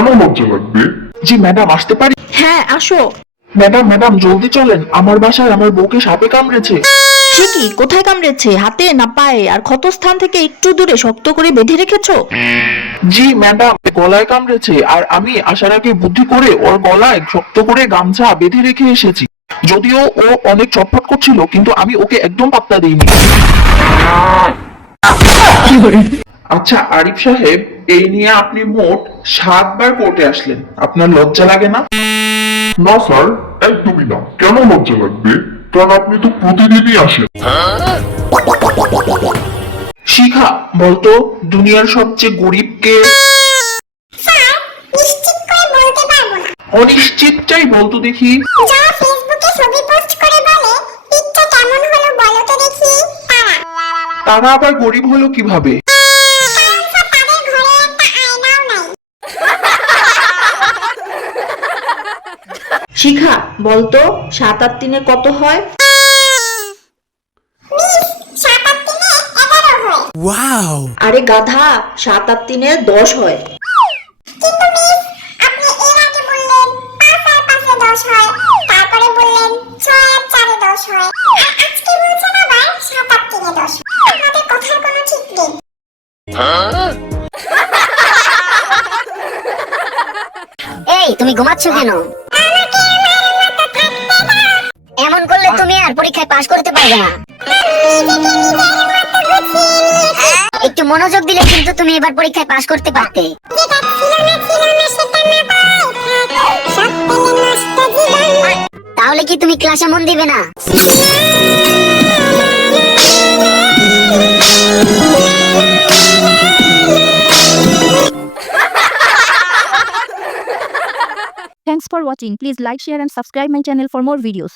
কেন লজ্জা লাগবে? জি ম্যাডাম, আসতে পারি? হ্যাঁ আসো। ম্যাডাম ম্যাডাম জলদি চলেন, আমার বাসায় আমার বউকে সাপে কামড়েছে। সে কি, কোথায় কামড়েছে? হাতে না পায়ে? আর ক্ষতস্থান থেকে একটু দূরে শক্ত করে বেঁধে রেখেছো? জি ম্যাডাম, গলায় কামড়েছে, আর আমি আসার আগে বুদ্ধি করে ওর গলায় শক্ত করে গামছা বেঁধে রেখে এসেছি। যদিও ও অনেক ছটফট করছিল, কিন্তু আমি ওকে একদম পাত্তা দিইনি। আচ্ছা আরিফ সাহেব, এই নিয়ে আপনি মোট 7 বার কোর্টে আসলেন, আপনার লজ্জা লাগে না? না স্যার, একদমই না। কেন লজ্জা লাগবে? কারণ আপনি তো প্রতিদিনই আসেন। শিখা, বলতো দুনিয়ার সবচেয়ে গরিব কে? স্যার, নিশ্চিত করে বলতে পারবো না। অনিশ্চিতটাই বলতো দেখি। যারা ফেসবুকে ছবি পোস্ট করে বলে পিকটা কেমন হলো বলো তো দেখি, তারা। তারা আবার গরিব হলো কিভাবে? কারণ স্যার, তাদের ঘরে একটা আয়নাও নাই। শিখা, বলতো 7 আর 3 কত হয়? মিস, 7 আর 3 11 হয়। আরে গাধা, 7 আর 3 10 হয়। কিন্তু মিস, আপনি এর আগে বললেন 5 আর 5 10 হয়, তারপরে বললেন 6 আর 4 10 হয়, আর আজকে বলছেন আবার 7 আর 3 10 হয়। আপনাদের কথার কোনো ঠিক নেই। এই, তুমি ঘুমাচ্ছ কেন? এমন করলে তুমি আর পরীক্ষায় পাশ করতে পারবে না। একটু মনোযোগ দিলে কিন্তু তুমি এবার পরীক্ষায় পাশ করতে পারতে। যেটা ছিল না সেটা না পাই থাক, সব পেলে নষ্ট জীবন। তাহলে কি তুমি ক্লাসে মন দিবে না? Thanks for watching. Please like, share and subscribe my channel for more videos.